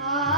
Ah.